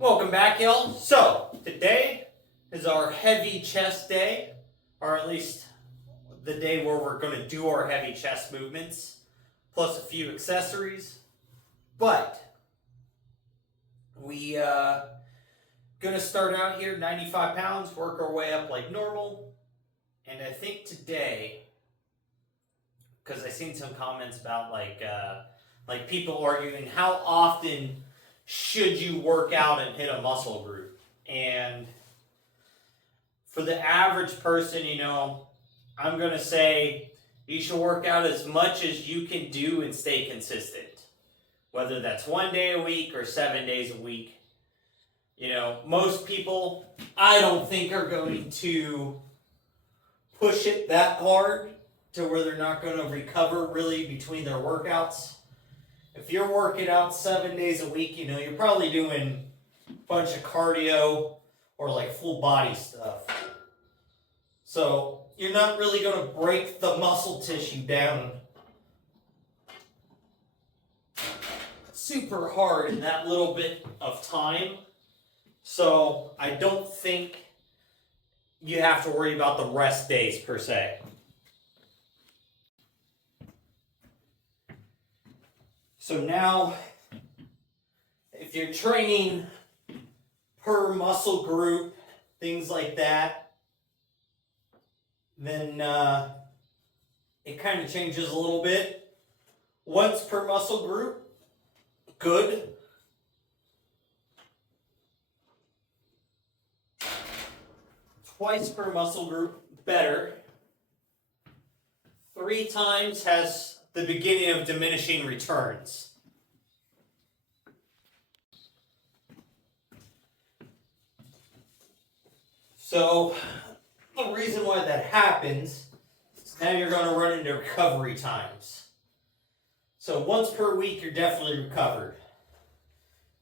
Welcome back, y'all. So, today is our heavy chest day, or at least the day where we're going to do our heavy chest movements, plus a few accessories. But, we going to start out here, 95 pounds, work our way up like normal. And I think today, because I seen some comments about like people arguing how often should you work out and hit a muscle group. And for the average person, I'm going to say you should work out as much as you can do and stay consistent. Whether that's 1 day a week or 7 days a week. Most people, I don't think, are going to push it that hard to where they're not going to recover really between their workouts. If you're working out 7 days a week, you're probably doing a bunch of cardio or like full body stuff. So you're not really going to break the muscle tissue down super hard in that little bit of time. So I don't think you have to worry about the rest days per se. So now, if you're training per muscle group, things like that, then it kind of changes a little bit. Once per muscle group, good. Twice per muscle group, better. 3 times has the beginning of diminishing returns. So the reason why that happens is now you're going to run into recovery times. So once per week, you're definitely recovered.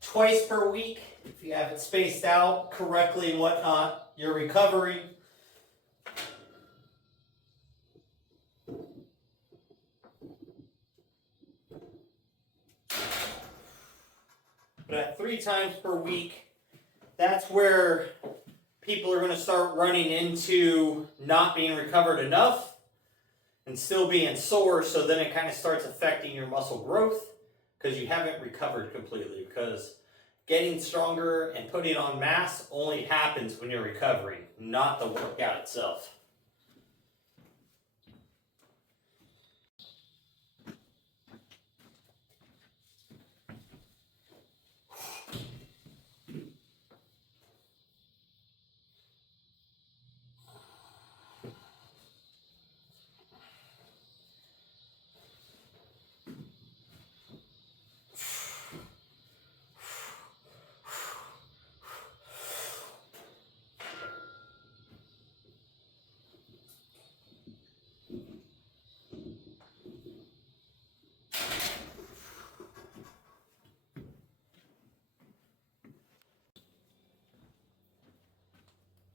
Twice per week, if you have it spaced out correctly and whatnot, you're recovering. But at 3 times per week, that's where people are going to start running into not being recovered enough and still being sore. So then it kind of starts affecting your muscle growth because you haven't recovered completely. Because getting stronger and putting on mass only happens when you're recovering, not the workout itself.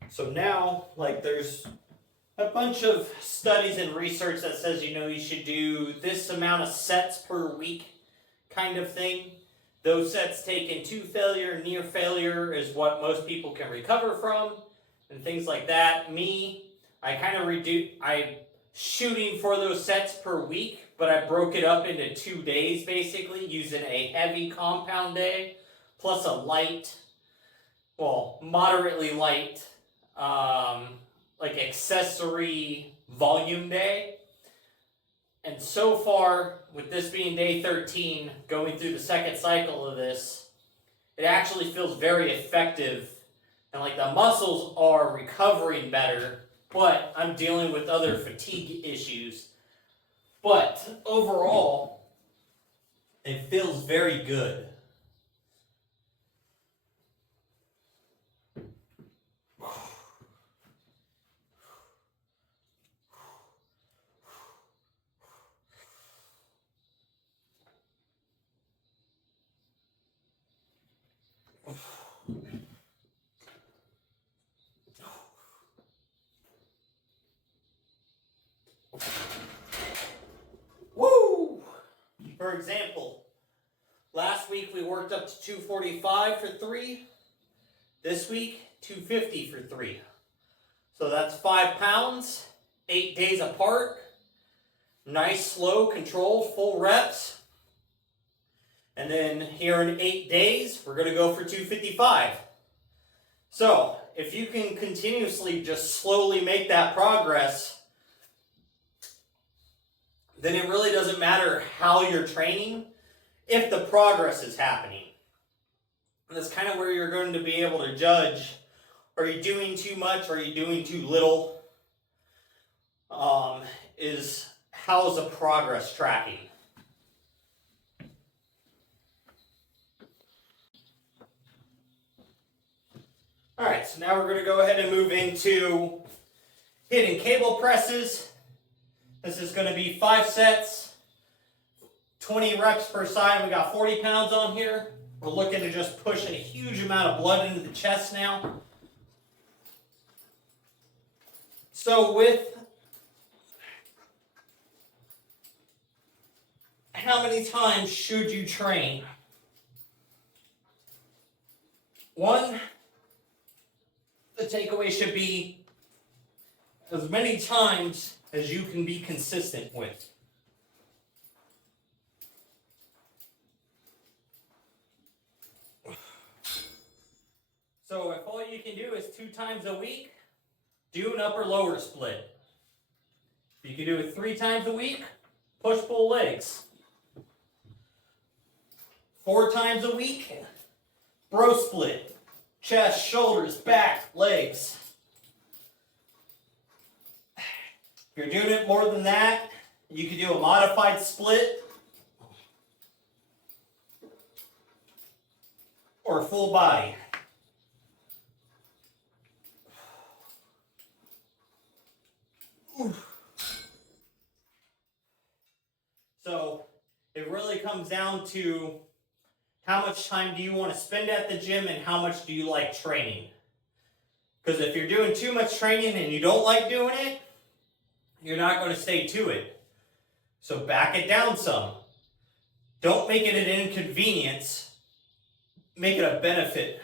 So now, there's a bunch of studies and research that says, you should do this amount of sets per week kind of thing. Those sets taken to failure, near failure is what most people can recover from and things like that. I'm shooting for those sets per week, but I broke it up into 2 days basically using a heavy compound day plus a moderately light accessory volume day. And so far, with this being day 13, going through the second cycle of this, it actually feels very effective. And the muscles are recovering better, but I'm dealing with other fatigue issues. But overall, it feels very good. Woo! For example, last week we worked up to 245 for 3. This week, 250 for 3. So that's 5 pounds, 8 days apart. Nice, slow, controlled, full reps. And then here in 8 days, we're going to go for 255. So if you can continuously just slowly make that progress, then it really doesn't matter how you're training if the progress is happening. And that's kind of where you're going to be able to judge, are you doing too much, are you doing too little? Is how's the progress tracking? Alright, so now we're going to go ahead and move into hitting cable presses. This is going to be 5 sets, 20 reps per side. We got 40 pounds on here. We're looking to just push a huge amount of blood into the chest now. So with how many times should you train? 1, the takeaway should be as many times as you can be consistent with. So if all you can do is 2 times a week, do an upper lower split. If you can do it 3 times a week, push pull legs. 4 times a week, bro split. Chest, shoulders, back, legs. If you're doing it more than that, you can do a modified split or full body. So it really comes down to how much time do you want to spend at the gym and how much do you like training. Because if you're doing too much training and you don't like doing it, you're not going to stay to it. So back it down some. Don't make it an inconvenience. Make it a benefit.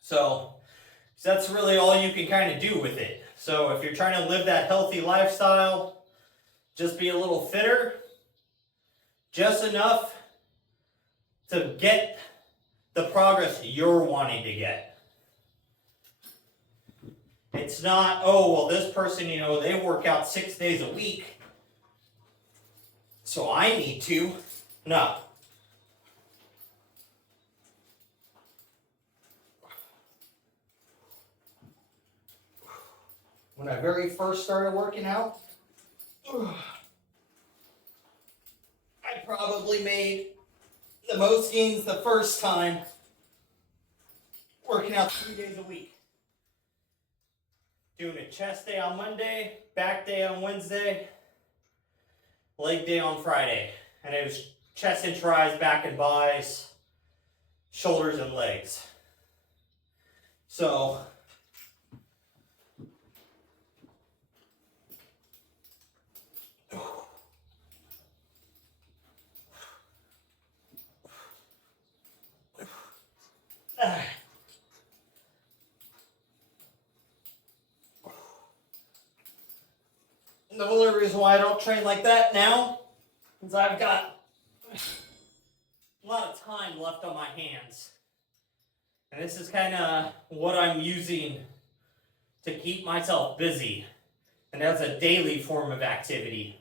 So that's really all you can kind of do with it. So if you're trying to live that healthy lifestyle, just be a little fitter, just enough to get the progress you're wanting to get. It's not, oh, well, this person, they work out 6 days a week, so I need to. No. When I very first started working out, I probably made the most gains the first time working out 3 days a week. Doing a chest day on Monday, back day on Wednesday, leg day on Friday. And it was chest and tris, back and bis, shoulders and legs. So the only reason why I don't train like that now is I've got a lot of time left on my hands. And this is kind of what I'm using to keep myself busy. And that's a daily form of activity.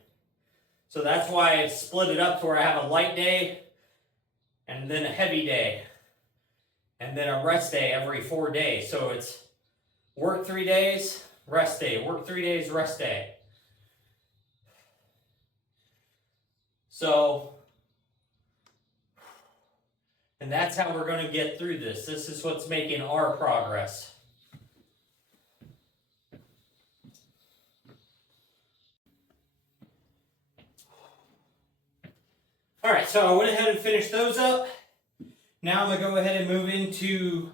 So that's why I split it up to where I have a light day and then a heavy day. And then a rest day every 4 days. So it's work 3 days, rest day. Work 3 days, rest day. So, and that's how we're going to get through this. This is what's making our progress. All right, so I went ahead and finished those up. Now I'm going to go ahead and move into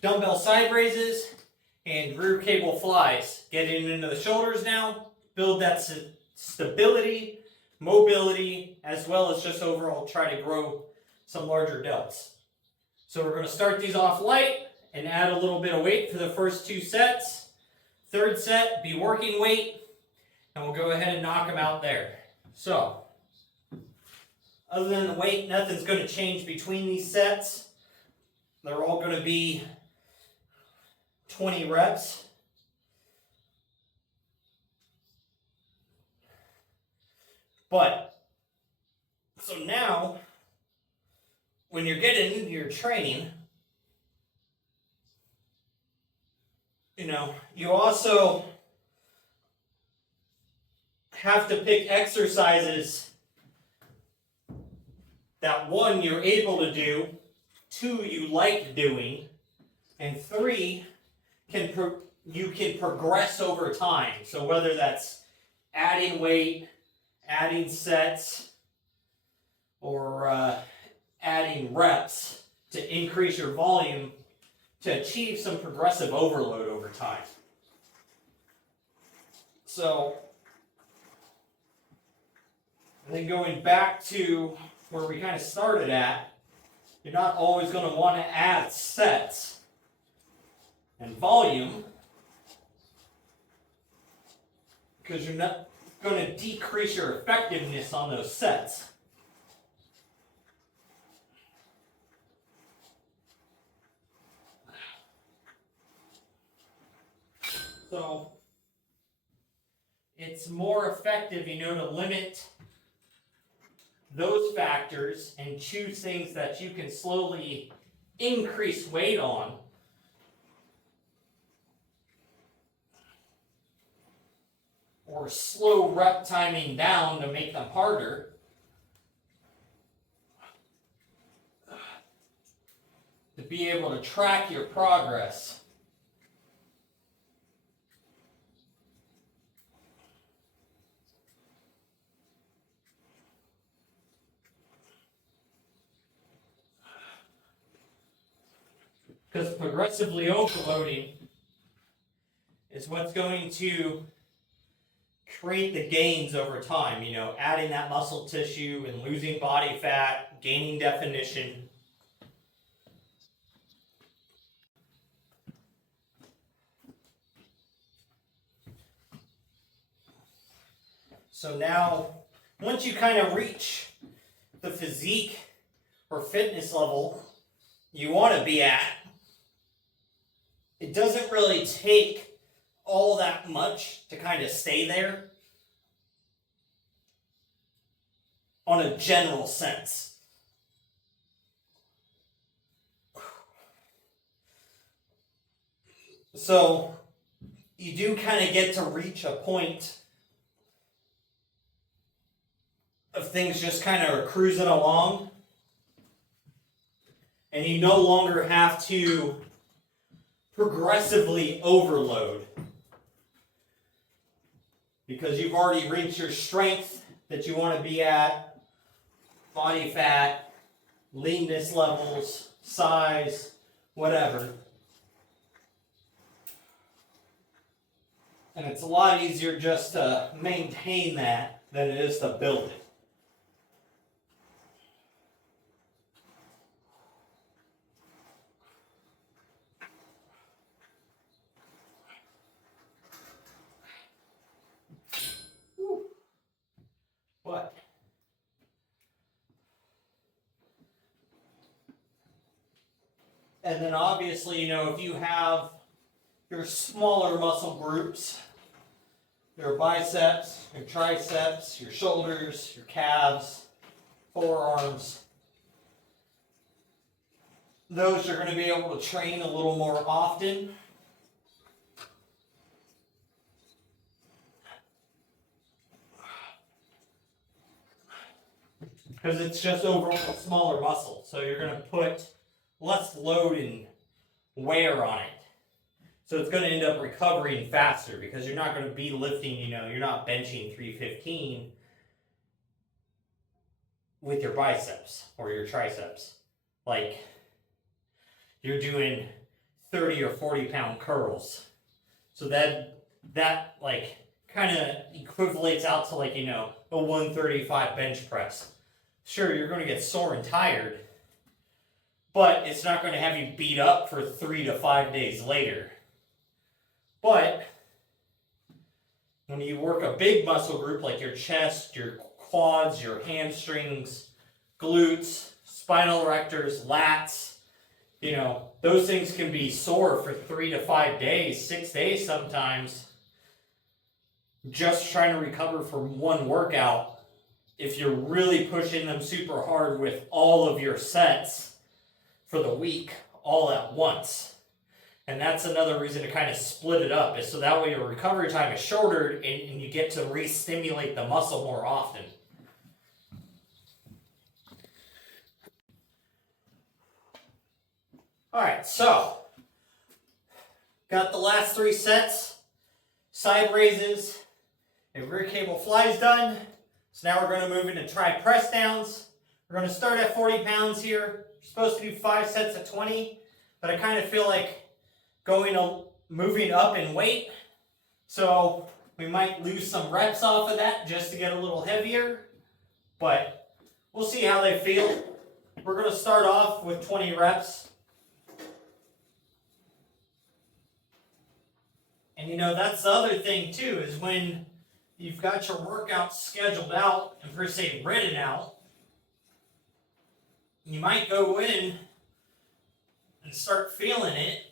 dumbbell side raises and rear cable flies. Getting into the shoulders now, build that stability, mobility, as well as just overall try to grow some larger delts. So we're going to start these off light and add a little bit of weight for the first 2 sets. Third set, be working weight, and we'll go ahead and knock them out there. So, other than the weight, nothing's going to change between these sets. They're all going to be 20 reps. But, so now, when you're getting into your training, you also have to pick exercises that 1, you're able to do, 2, you like doing, and 3, you can progress over time. So whether that's adding weight, adding sets, or adding reps to increase your volume to achieve some progressive overload over time. So, and then going back to where we kind of started at, you're not always going to want to add sets and volume because you're not going to decrease your effectiveness on those sets. So it's more effective, to limit those factors and choose things that you can slowly increase weight on. Or slow rep timing down to make them harder. To be able to track your progress. Because progressively overloading is what's going to create the gains over time, adding that muscle tissue and losing body fat, gaining definition. So now, once you kind of reach the physique or fitness level you want to be at, it doesn't really take all that much to kind of stay there on a general sense. So you do kind of get to reach a point of things just kind of cruising along, and you no longer have to progressively overload because you've already reached your strength that you want to be at, body fat, leanness levels, size, whatever. And it's a lot easier just to maintain that than it is to build it. What? And then obviously, if you have your smaller muscle groups, your biceps, your triceps, your shoulders, your calves, forearms, those you're going to be able to train a little more often. Because it's just overall smaller muscle, so you're going to put less load and wear on it. So it's going to end up recovering faster because you're not going to be lifting, you're not benching 315 with your biceps or your triceps. Like, you're doing 30 or 40 pound curls. So that kind of equivalates out to a 135 bench press. Sure, you're going to get sore and tired, but it's not going to have you beat up for 3 to 5 days later. But when you work a big muscle group like your chest, your quads, your hamstrings, glutes, spinal erectors, lats, you know, those things can be sore for 3 to 5 days, 6 days sometimes, just trying to recover from one workout. If you're really pushing them super hard with all of your sets for the week all at once. And that's another reason to kind of split it up, is so that way your recovery time is shorter and you get to re-stimulate the muscle more often. Alright, so got the last 3 sets, side raises, and rear cable flies done. So now we're going to move into try press downs. We're going to start at 40 pounds here. You're supposed to do 5 sets at 20, but I kind of feel like moving up in weight, so we might lose some reps off of that just to get a little heavier, but we'll see how they feel. We're going to start off with 20 reps. And you know, that's the other thing too, is when you've got your workout scheduled out and per se written out, you might go in and start feeling it.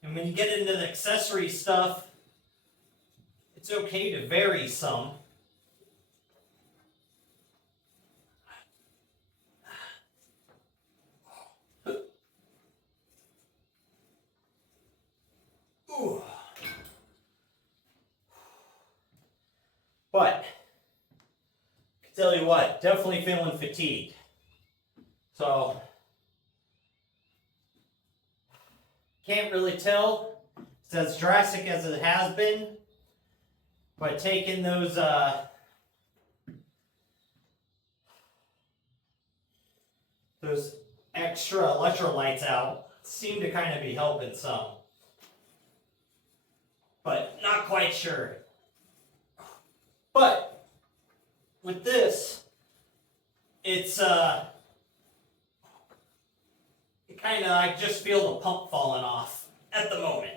And when you get into the accessory stuff, it's okay to vary some. Ooh. But, I can tell you what, definitely feeling fatigued. So, can't really tell. It's as drastic as it has been. But taking those extra electrolytes out seem to kind of be helping some. But not quite sure. But with this, it's I just feel the pump falling off at the moment.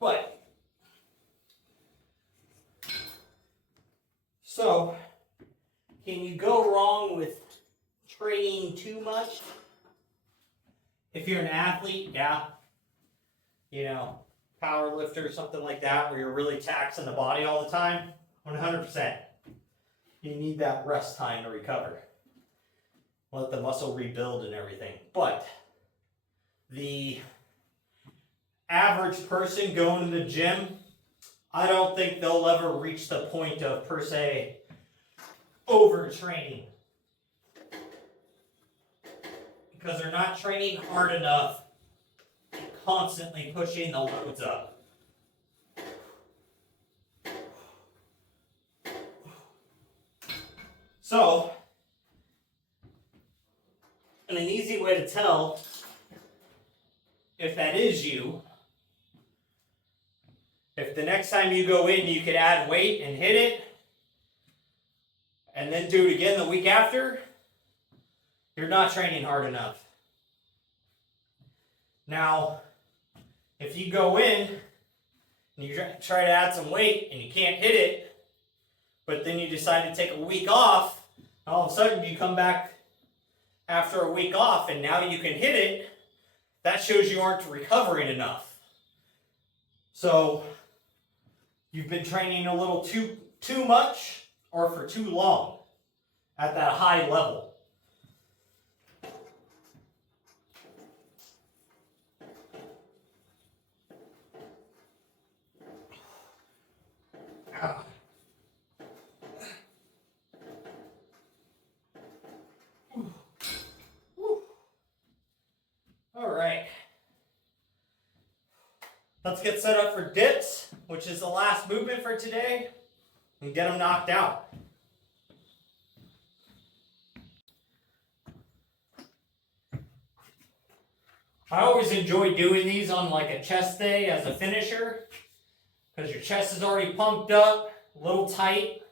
But so, can you go wrong with training too much? If you're an athlete, yeah. You know, power lifter or something like that, where you're really taxing the body all the time, 100%. You need that rest time to recover. Let the muscle rebuild and everything. But the average person going to the gym, I don't think they'll ever reach the point of, per se, overtraining. Because they're not training hard enough, constantly pushing the loads up. So, and an easy way to tell if that is you, if the next time you go in you could add weight and hit it, and then do it again the week after, you're not training hard enough. Now, if you go in and you try to add some weight and you can't hit it, but then you decide to take a week off, all of a sudden you come back after a week off and now you can hit it, that shows you aren't recovering enough. So, you've been training a little too much or for too long at that high level. All right. Let's get set up for dips, which is the last movement for today, and get them knocked out. I always enjoy doing these on like a chest day as a finisher. because your chest is already pumped up, a little tight.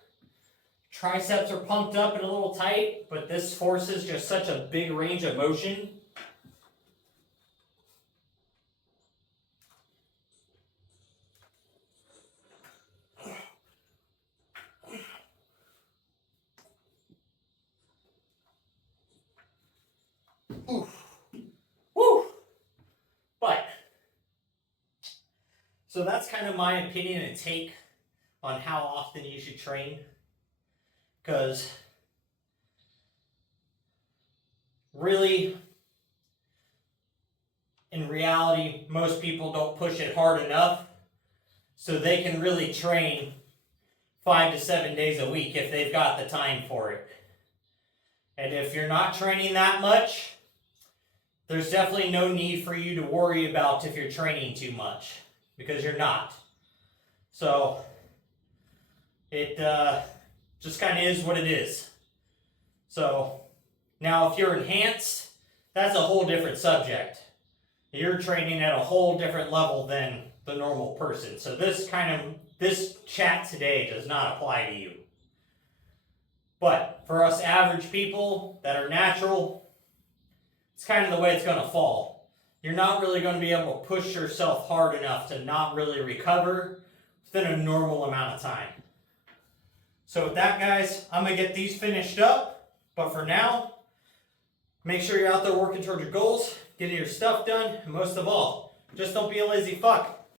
Triceps are pumped up and a little tight, but this forces just such a big range of motion. Oof. Woo! But, so that's kind of my opinion and take on how often you should train. Because really, in reality, most people don't push it hard enough so they can really train 5 to 7 days a week if they've got the time for it. And if you're not training that much, there's definitely no need for you to worry about if you're training too much, because you're not. So it just kind of is what it is. So now if you're enhanced, that's a whole different subject. You're training at a whole different level than the normal person. So this chat today does not apply to you. But for us average people that are natural, it's kind of the way it's going to fall. You're not really going to be able to push yourself hard enough to not really recover within a normal amount of time. So with that, guys, I'm going to get these finished up. But for now, make sure you're out there working towards your goals, getting your stuff done, and most of all, just don't be a lazy fuck.